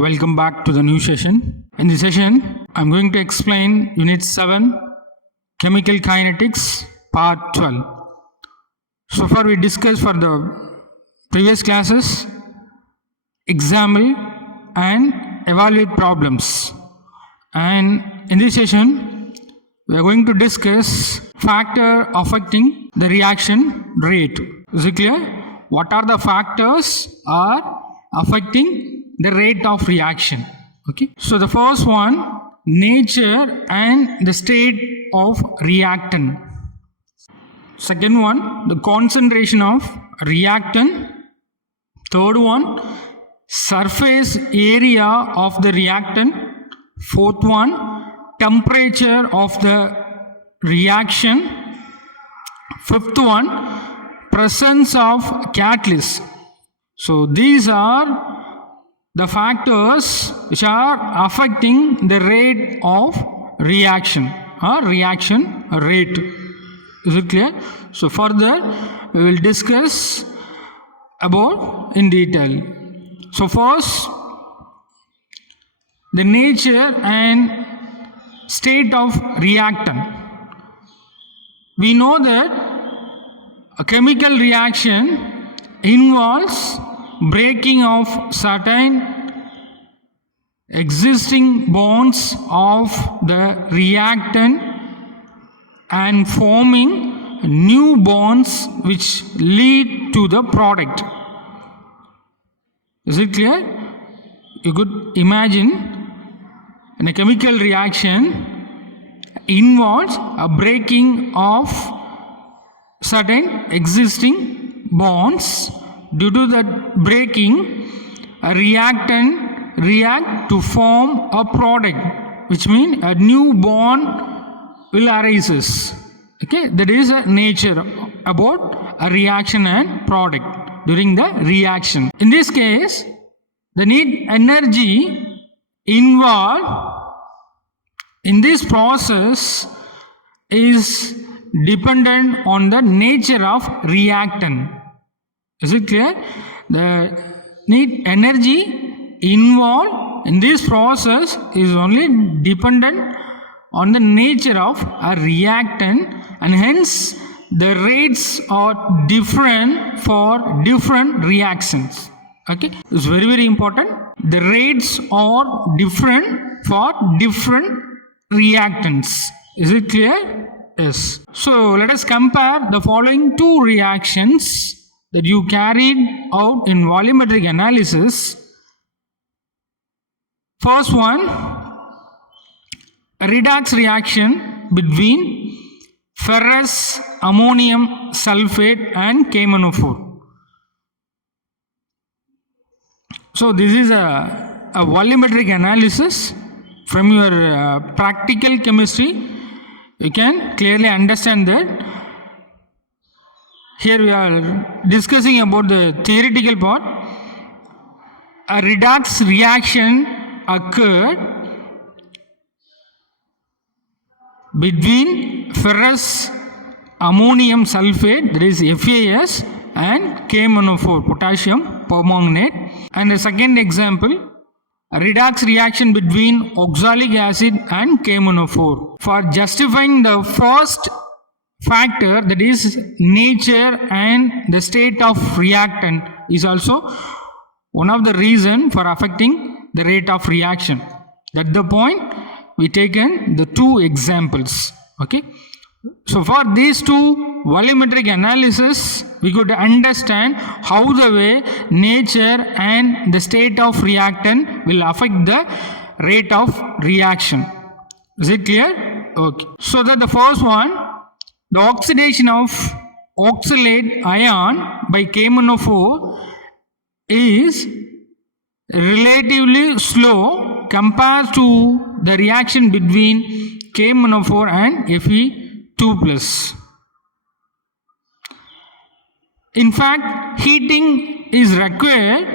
Welcome back to the new session. In this session, I'm going to explain Unit 7, Chemical Kinetics, Part 12. So far we discussed for the previous classes, example and evaluate problems. And in this session, we are going to discuss factor affecting the reaction rate. Is it clear? What are the factors are affecting the rate of reaction? Okay. So the first one, nature and the state of reactant. Second one, the concentration of reactant. Third one, surface area of the reactant. Fourth one, temperature of the reaction. Fifth one, presence of catalyst. So these are the factors which are affecting the rate of reaction or reaction rate. Is it clear? So further we will discuss about in detail. So first, the nature and state of reactant. We know that a chemical reaction involves breaking of certain existing bonds of the reactant and forming new bonds which lead to the product. Is it clear? You could imagine in a chemical reaction involves a breaking of certain existing bonds. Due to that breaking, a reactant react to form a product, which means a new bond will arises. Okay, that is a nature about a reaction and product during the reaction. In this case, the need energy involved in this process is dependent on the nature of reactant. Is it clear? The need energy involved in this process is only dependent on the nature of a reactant, and hence the rates are different for different reactions. Okay, it's very, very important. The rates are different for different reactants. Is it clear? Yes. So let us compare the following two reactions that you carried out in volumetric analysis. First one, a redox reaction between ferrous ammonium sulfate and KMnO4. So this is a volumetric analysis. From your practical chemistry, you can clearly understand that. Here we are discussing about the theoretical part. A redox reaction occurred between ferrous ammonium sulfate, that is FAS, and KMnO4, potassium permanganate. And the second example, a redox reaction between oxalic acid and KMnO4. For justifying the first factor, that is nature and the state of reactant, is also one of the reason for affecting the rate of reaction. That's the point we taken the two examples. Okay, so for these two volumetric analysis, we could understand how the way nature and the state of reactant will affect the rate of reaction. Is it clear? Okay, so that the first one, the oxidation of oxalate ion by KMnO4 is relatively slow compared to the reaction between KMnO4 and Fe2+. In fact, heating is required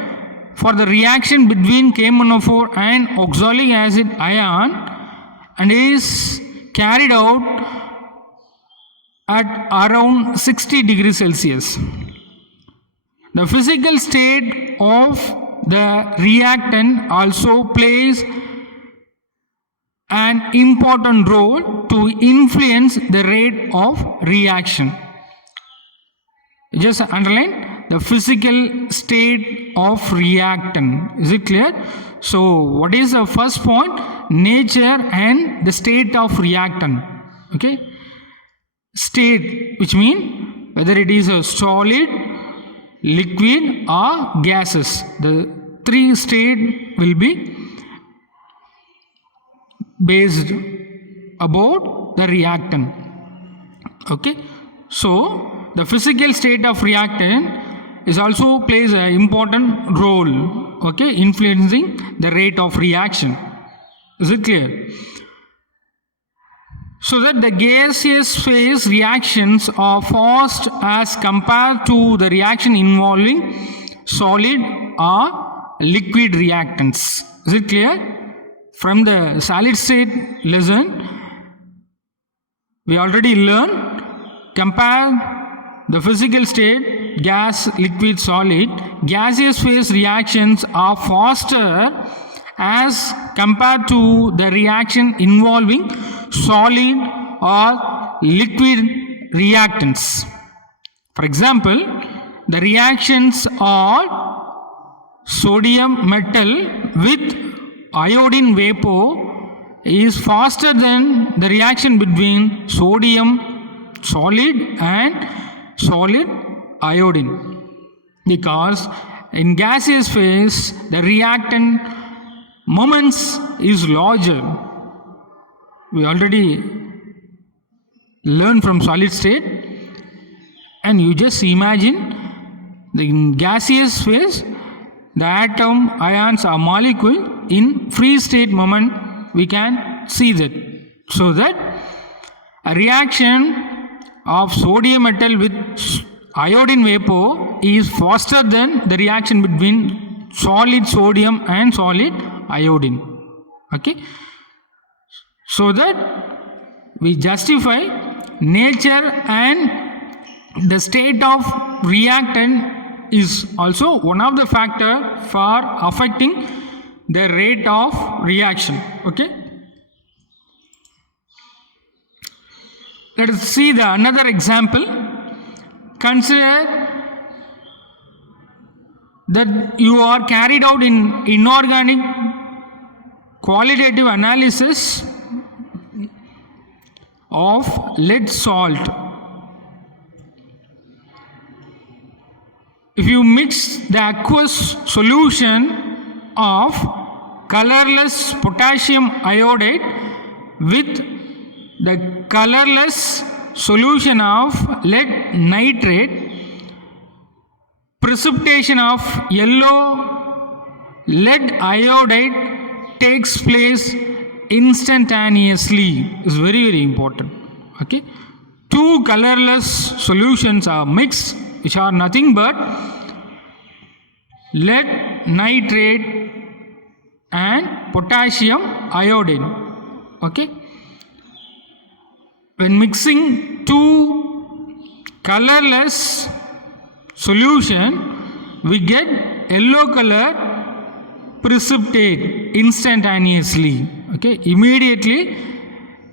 for the reaction between KMnO4 and oxalic acid ion and is carried out at around 60 degrees Celsius. The physical state of the reactant also plays an important role to influence the rate of reaction. Just underline the physical state of reactant. Is it clear? So what is the first point? Nature and the state of reactant. Okay. State, which mean whether it is a solid, liquid or gases. The three state will be based about the reactant. Okay. So the physical state of reactant is also plays an important role, okay, influencing the rate of reaction. Is it clear? So that the gaseous phase reactions are fast as compared to the reaction involving solid or liquid reactants. Is it clear? From the solid state lesson, we already learned compare the physical state, gas, liquid, solid. Gaseous phase reactions are faster as compared to the reaction involving solid or liquid reactants. For example, the reactions are sodium metal with iodine vapor is faster than the reaction between sodium solid and solid iodine, because in gaseous phase the reactant moments is larger. We already learned from solid state, and you just imagine in gaseous phase the atom, ions or molecule in free state moment we can see that. So that a reaction of sodium metal with iodine vapor is faster than the reaction between solid sodium and solid iodine. Okay. So that we justify nature and the state of reactant is also one of the factor for affecting the rate of reaction. Okay. Let us see the another example. Consider that you are carried out in inorganic qualitative analysis of lead salt. If you mix the aqueous solution of colorless potassium iodide with the colorless solution of lead nitrate, precipitation of yellow lead iodide takes place instantaneously. Is very important. Okay, two colorless solutions are mixed, which are nothing but lead nitrate and potassium iodide. Okay. When mixing two colorless solution, we get yellow color precipitate instantaneously. Okay, immediately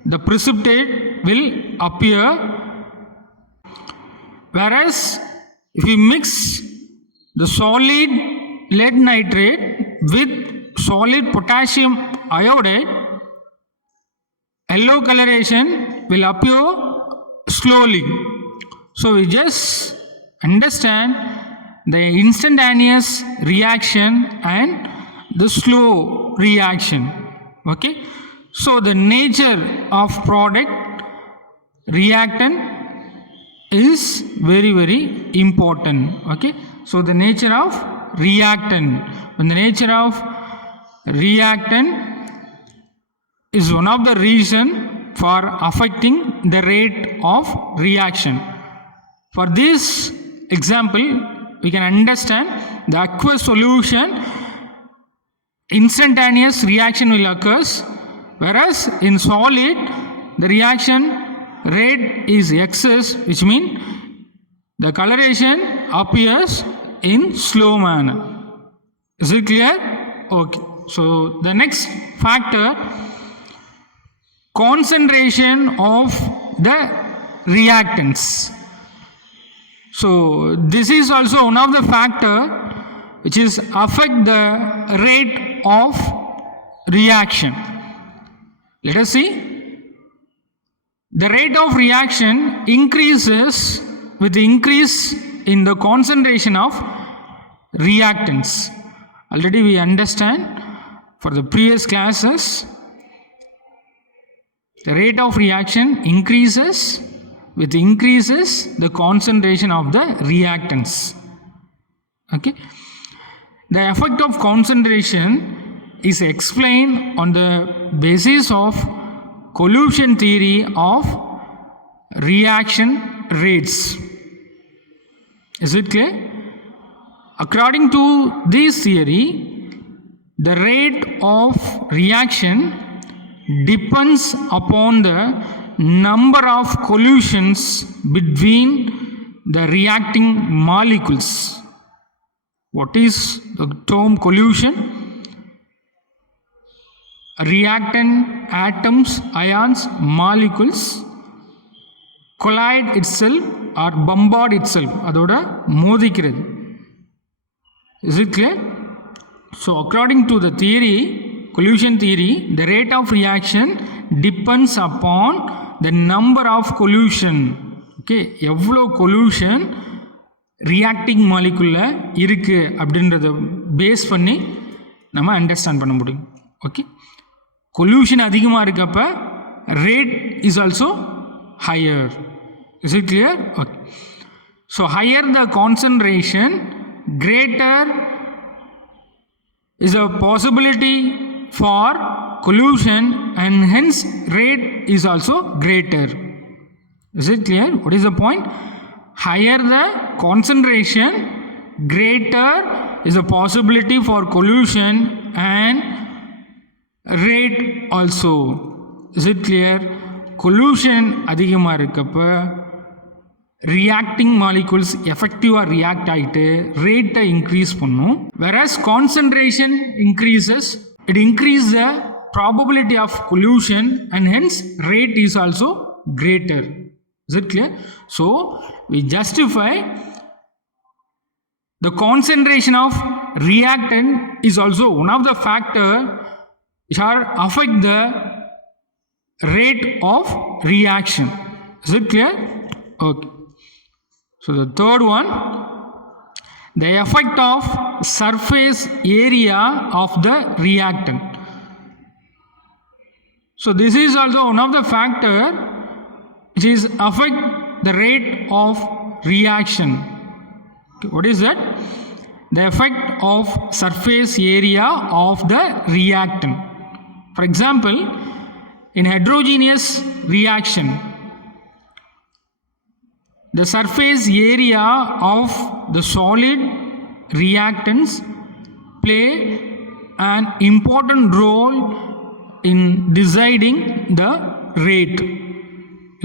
the precipitate will appear. Whereas if we mix the solid lead nitrate with solid potassium iodide, yellow coloration will appear slowly. So we just understand the instantaneous reaction and the slow reaction. Okay. So the nature of product reactant is very important. Okay. So the nature of reactant. When the nature of reactant is one of the reason for affecting the rate of reaction. For this example, we can understand the aqueous solution, instantaneous reaction will occur, whereas in solid the reaction rate is excess, which means the coloration appears in slow manner. Is it clear? Okay. So the next factor, concentration of the reactants. So this is also one of the factor which is affect the rate of reaction. Let us see. The rate of reaction increases with the increase in the concentration of reactants. Already we understand for the previous classes, the rate of reaction increases with increases the concentration of the reactants. Okay. The effect of concentration is explained on the basis of collusion theory of reaction rates. Is it clear? According to this theory, the rate of reaction depends upon the number of collisions between the reacting molecules. What is the term collusion? Reactant atoms, ions, molecules collide itself or bombard itself. Adoda modikirathu. Is it clear? So according to the theory, collusion theory, the rate of reaction depends upon the number of collusion. Okay, எவ்வளோ collusion reacting மாலிகுலில் இருக்குது அப்படின்றத base பண்ணி நம்ம understand பண்ண முடியும். Okay, coalition அதிகமாக இருக்கப்ப rate is also higher. Is it clear? Okay. So higher the concentration, greater is a possibility for collusion and hence rate is also greater. Is it clear? What is the point? Higher the concentration, greater is a possibility for collusion and rate also. Is it clear? Collusion அதிகமாக இருக்கப்ப reacting molecules எஃபெக்டிவாக react ஆகிட்டு ரேட்டை increase பண்ணும். Whereas concentration increases, it increase the probability of collision and hence rate is also greater. Is it clear? So we justify the concentration of reactant is also one of the factor which are affect the rate of reaction. Is it clear? Okay. So the third one, the effect of surface area of the reactant. So this is also one of the factor which is affect the rate of reaction. Okay, what is that? The effect of surface area of the reactant. For example, in heterogeneous reaction, the surface area of the solid reactants play an important role in deciding the rate.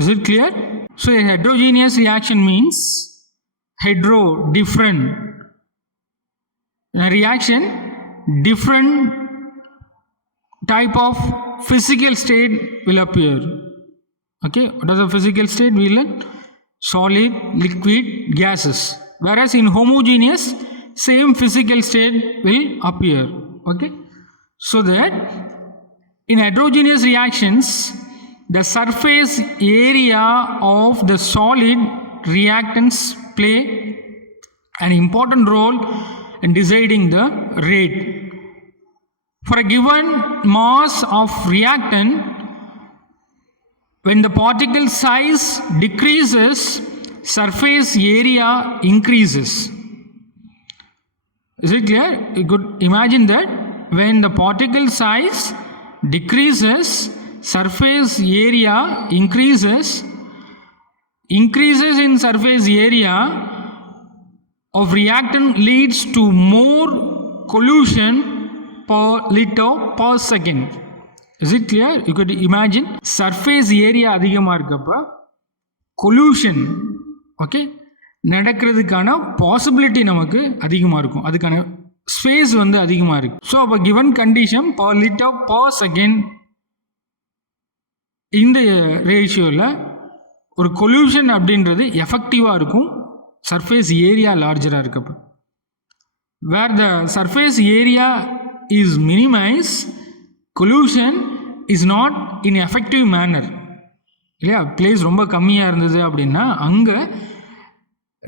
Is it clear? So a heterogeneous reaction means hetero, different. In a reaction, different type of physical state will appear. Okay, what is the physical state? We learn solid, liquid, gases. Whereas in homogeneous, same physical state will appear. Okay, so that in heterogeneous reactions, the surface area of the solid reactants play an important role in deciding the rate. For a given mass of reactant, when the particle size decreases, surface area increases. Is it clear? You could imagine that when the particle size decreases, surface area increases. Increases in surface area of reactant leads to more collusion per liter per second. Is it clear? You could imagine surface area அதிகமாக இருக்கப்ப coalition okay நடக்கிறதுக்கான possibility நமக்கு அதிகமாக இருக்கும். அதுக்கான space வந்து அதிகமாக இருக்குது. ஸோ அப்போ given condition per liter per second இந்த ரேஷியோவில் ஒரு கொல்யூஷன் அப்படின்றது எஃபெக்டிவாக இருக்கும் சர்ஃபேஸ் ஏரியா லார்ஜராக இருக்கப்போ. Where the surface area is minimise, collision is not ineffective manner இல்லையா. பிளேஸ் ரொம்ப கம்மியாக இருந்தது அப்படின்னா அங்கே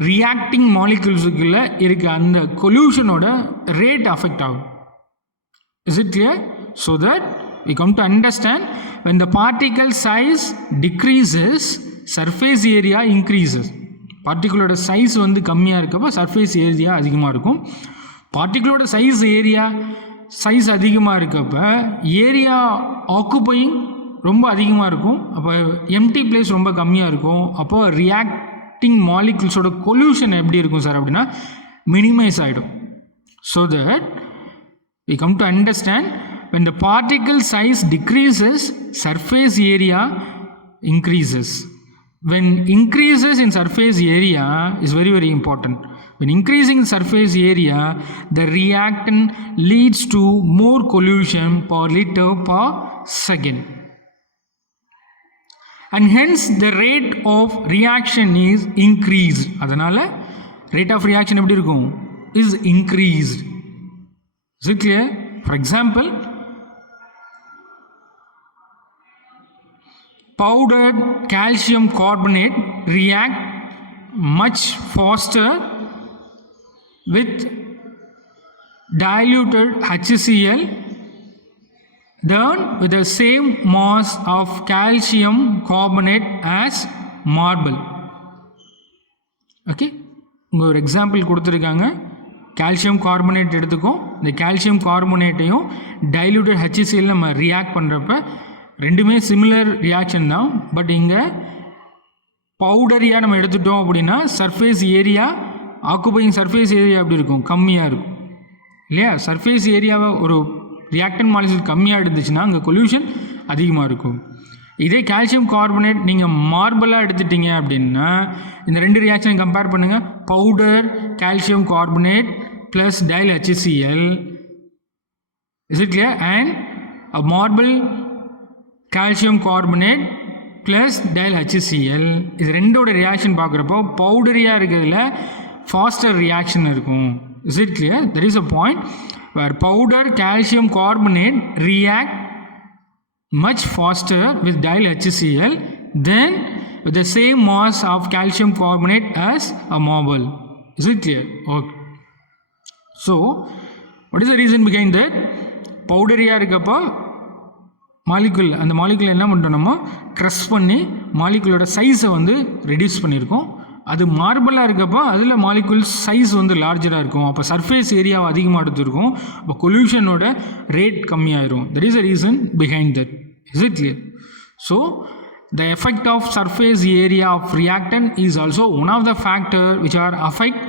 ரியாக்டிங் மாலிகுல்ஸுக்குள்ள இருக்க அந்த கொல்யூஷனோட ரேட் அஃபெக்ட் ஆகும். Is it clear? So that we come to understand when the particle size decreases, surface area increases. பார்ட்டிகளோட சைஸ் வந்து கம்மியாக இருக்கப்போ சர்ஃபேஸ் ஏரியா அதிகமாக இருக்கும். பார்ட்டிகளோட சைஸ் அதிகமாக இருக்கப்போ ஏரியா ஆக்குபையிங் ரொம்ப அதிகமாக இருக்கும். அப்போ எம்டி பிளேஸ் ரொம்ப கம்மியாக இருக்கும். அப்போ ரியாக்டிங் மாலிகுல்ஸோட கொல்யூஷன் எப்படி இருக்கும் சார் அப்படின்னா மினிமைஸ் ஆகிடும். So that we come to understand when the particle size decreases, surface area increases. When increases in surface area is very, very important. When increasing surface area, the reactant leads to more collusion per liter per second. And hence the rate of reaction is increased. அதனால rate of reaction எப்படி இருக்கும்? Is increased. Is it clear? For example, powdered calcium carbonate react much faster with diluted HCl than with the same mass of calcium carbonate as marble. Okay, இங்கே ஒரு example கொடுத்துருக்காங்க. Calcium carbonate எடுத்துக்கோம். இந்த calcium கார்பனேட்டையும் diluted HCl நம்ம react பண்ணுறப்ப ரெண்டுமே similar reaction தான். பட் இங்கே பவுடரியாக நம்ம எடுத்துட்டோம் அப்படின்னா surface area, occupying surface area எப்படி இருக்கும்? கம்மியாக இருக்கும் இல்லையா. சர்ஃபேஸ் ஏரியாவை ஒரு ரியாக்டன் மாலிகுல் கம்மியாக இருந்துச்சுன்னா அங்கே கொல்யூஷன் அதிகமாக இருக்கும். இதே கால்சியம் கார்பனேட் நீங்கள் மார்பிளாக எடுத்துட்டீங்க அப்படின்னா இந்த ரெண்டு ரியாக்ஷனை கம்பேர் பண்ணுங்கள். Powder calcium carbonate plus dil HCl, is it clear? And a marble calcium carbonate plus dial HCl, இது ரெண்டோட ரியாக்ஷன் பார்க்குறப்போ பவுடரியாக இருக்கிறதுல ஃபாஸ்டர் ரியாக்ஷன் இருக்கும். Is it clear? There is a point where powder calcium carbonate react much faster with dial HCl than with the same mass of calcium carbonate as a marble. Is it clear? Okay. So what is the reason behind that? பவுடரியாக இருக்கப்போ molecule, அந்த molecule என்ன பண்ணுறோம், நம்ம crush பண்ணி மாலிகுலோட சைஸை வந்து reduce பண்ணியிருக்கோம். அது மார்பிளாக இருக்கப்போ அதில் மாலிகுல் சைஸ் வந்து லார்ஜராக இருக்கும். அப்போ சர்ஃபேஸ் ஏரியாவை அதிகமாக எடுத்துருக்கும். அப்போ கொல்யூஷனோட ரேட் கம்மியாயிரும். That is a reason behind that. Is it clear? So the effect of surface area of reactant is also one of the factor which are affect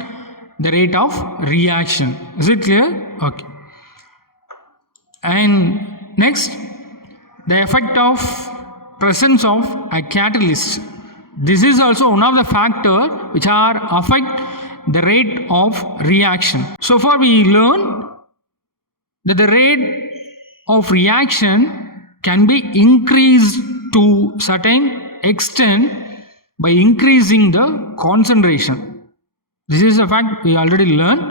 the rate of reaction. Is it clear? Okay. And next, the effect of presence of a catalyst. This is also one of the factor which are affect the rate of reaction. So far we learned that the rate of reaction can be increased to certain extent by increasing the concentration. This is a fact we already learned.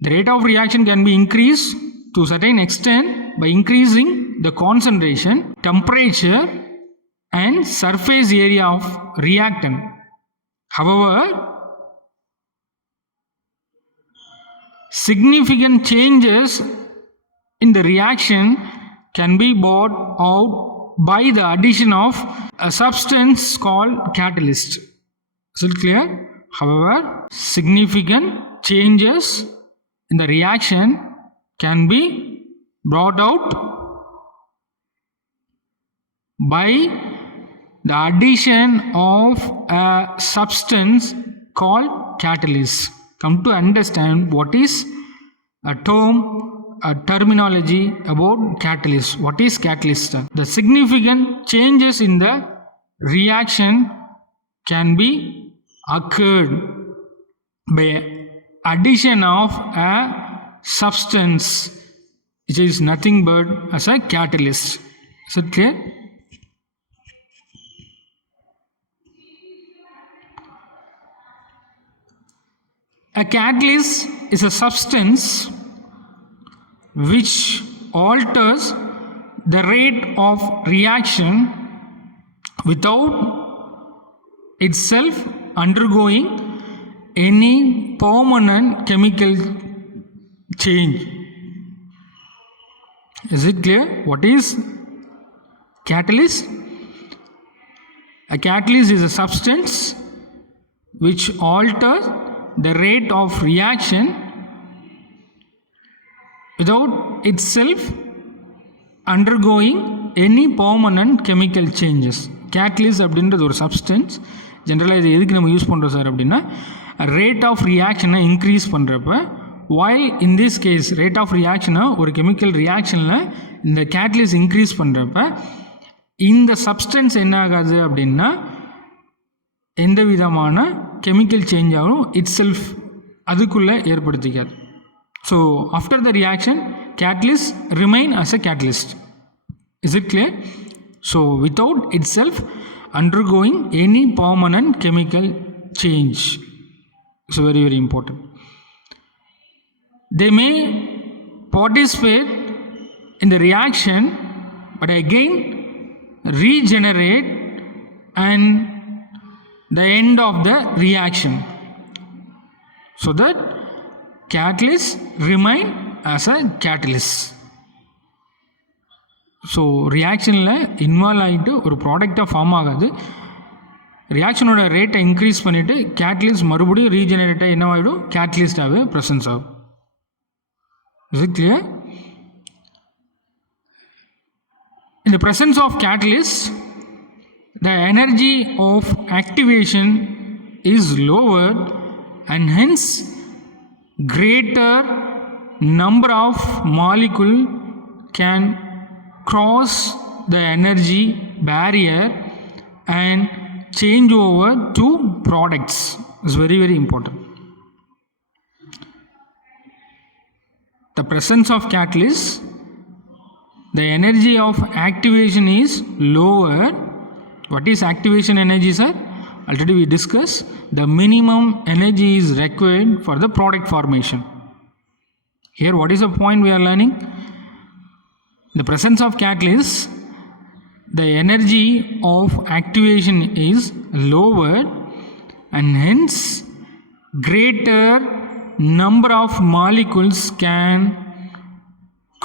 The rate of reaction can be increased to certain extent by increasing the concentration, temperature and surface area of reactant. However, significant changes in the reaction can be brought out by the addition of a substance called catalyst. Is it clear? However, significant changes in the reaction can be brought out by the addition of a substance called catalyst. Come to understand what is a term, a terminology about catalyst. What is catalyst? The significant changes in the reaction can be occurred by addition of a substance which is nothing but as a catalyst. Is it clear? A catalyst is a substance which alters the rate of reaction without itself undergoing any permanent chemical change. Is it clear? What is catalyst? A catalyst is a substance which alters the rate of reaction without itself undergoing any permanent chemical changes. Catalyst அப்படின்றது ஒரு substance. ஜென்ரலாக இது எதுக்கு நம்ம use பண்ணுறோம் sir அப்படின்னா, rate of ரியாக்ஷனை increase பண்ணுறப்ப, while in this case rate of reaction ஒரு கெமிக்கல் ரியாக்ஷனில் இந்த கேட்டலிஸ்ட் இன்க்ரீஸ் பண்ணுறப்ப இந்த சப்ஸ்டன்ஸ் என்ன ஆகாது அப்படின்னா எந்த விதமான கெமிக்கல் சேஞ்ச் ஆகும் இட் செல்ஃப் அதுக்குள்ளே ஏற்படுத்திக்காது. So after the reaction catalyst remain as a catalyst. Is it clear? So without itself undergoing any permanent chemical change. So very very important. They may participate in the reaction but again regenerate and the end of the reaction, so that catalyst remain as a catalyst. So ரியாக்ஷனில் involve ஆகிட்டு ஒரு ப்ராடக்டாக form ஆகாது. ரியாக்ஷனோட ரேட்டை increase பண்ணிவிட்டு catalyst மறுபடியும் ரீஜெனரேட்டாக என்னவாகிடும், கேட்டலிஸ்டாகவே presence ஆகும். Is it clear? In the presence of catalyst, the energy of activation is lower and hence greater number of molecules can cross the energy barrier and change over to products. It's very very important. The presence of catalyst, the energy of activation is lower. What is activation energy, sir? Already we discussed. The minimum energy is required for the product formation. Here what is the point we are learning? The presence of catalyst, the energy of activation is lower and hence greater number of molecules can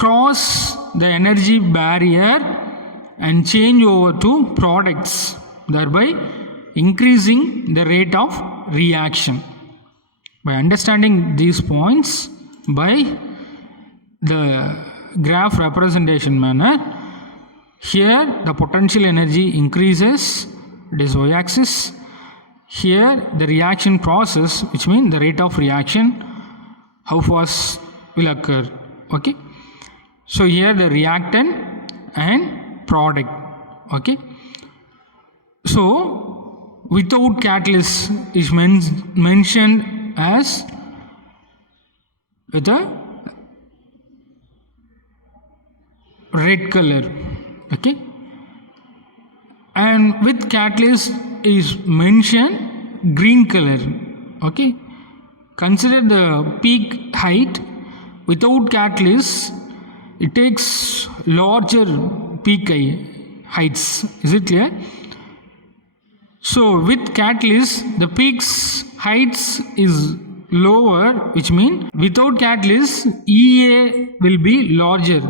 cross the energy barrier and change over to products, thereby increasing the rate of reaction. By understanding these points by the graph representation manner, here the potential energy increases, it is y-axis. Here the reaction process, which means the rate of reaction, how fast will occur. Okay, so here the reactant and product. Okay, so without catalyst is mentioned as with a red color. Okay, and with catalyst is mentioned green color. Okay, consider the peak height. Without catalyst it takes larger peak heights. Is it clear? So with catalyst the peaks heights is lower, which means without catalyst EA will be larger.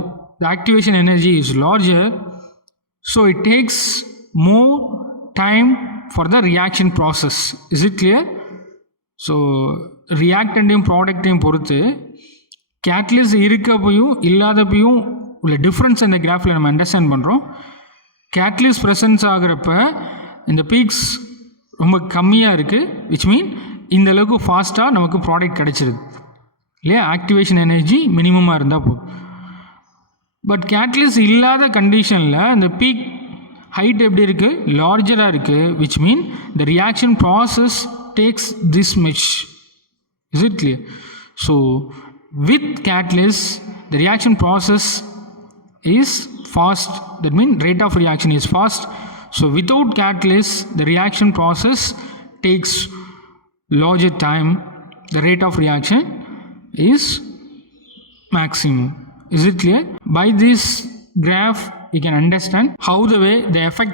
The activation energy is larger, so it takes more time for the reaction process. Is it clear? So reactant product பொறுத்து catalyst இருக்கப்பையும் இல்லாதப்பையும் உள்ள difference இந்த கிராஃபில் நம்ம understand பண்ணுறோம். Catalyst presence ஆகிறப்ப இந்த peaks ரொம்ப கம்மியாக இருக்குது, which மீன் இந்த அளவுக்கு ஃபாஸ்ட்டாக நமக்கு ப்ராடக்ட் கிடச்சிருது இல்லையா. ஆக்டிவேஷன் எனர்ஜி மினிமமாக இருந்தால் போதும். பட் கேட்டலிஸ்ட் இல்லாத கண்டிஷனில் இந்த பீக் ஹைட் எப்படி இருக்குது, லார்ஜராக இருக்குது, which mean the reaction process tax this much. Is it clear? So with catalyst, the reaction process is fast. That means rate of reaction is fast. So without catalyst, the reaction process takes larger time. The rate of reaction is maximum. Is it clear? By this graph, you can understand how the effect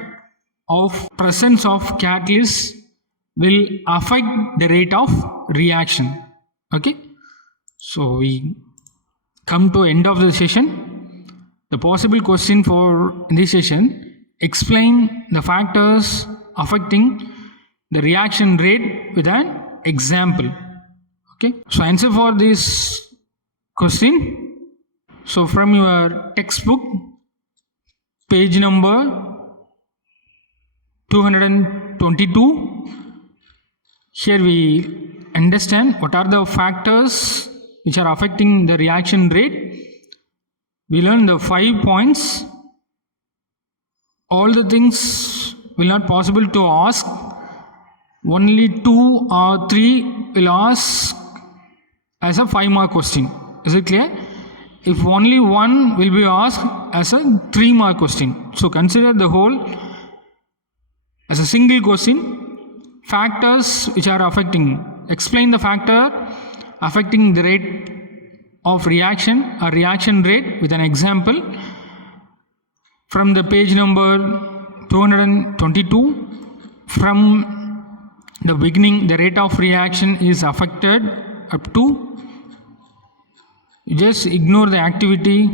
of presence of catalyst will affect the rate of reaction. Okay. So we come to end of the session. The possible question for this session: explain the factors affecting the reaction rate with an example. Okay. So answer for this question. So from your textbook, page number 222, here we understand what are the factors which are affecting the reaction rate. We learn the 5 points. All the things will not possible to ask. Only 2 or 3 will ask as a 5-mark question. Is it clear? If only one will be asked as a 3-mark question. So consider the whole as a single question. Factors which are affecting. Explain the factor affecting the rate of reaction or reaction rate with an example. From the page number 222, from the beginning, the rate of reaction is affected up to. Just ignore the activity.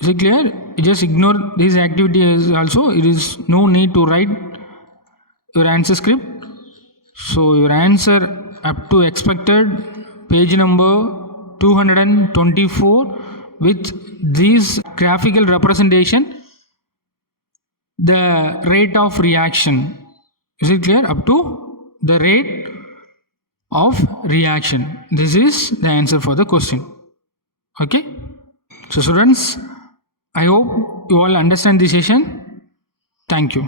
Is it clear? Just ignore this activity also. It is no need to write your answer script. So your answer up to expected, page number 224, with this graphical representation, the rate of reaction. Is it clear? Up to the rate of reaction. This is the answer for the question. Okay. So students, I hope you all understand this session. Thank you.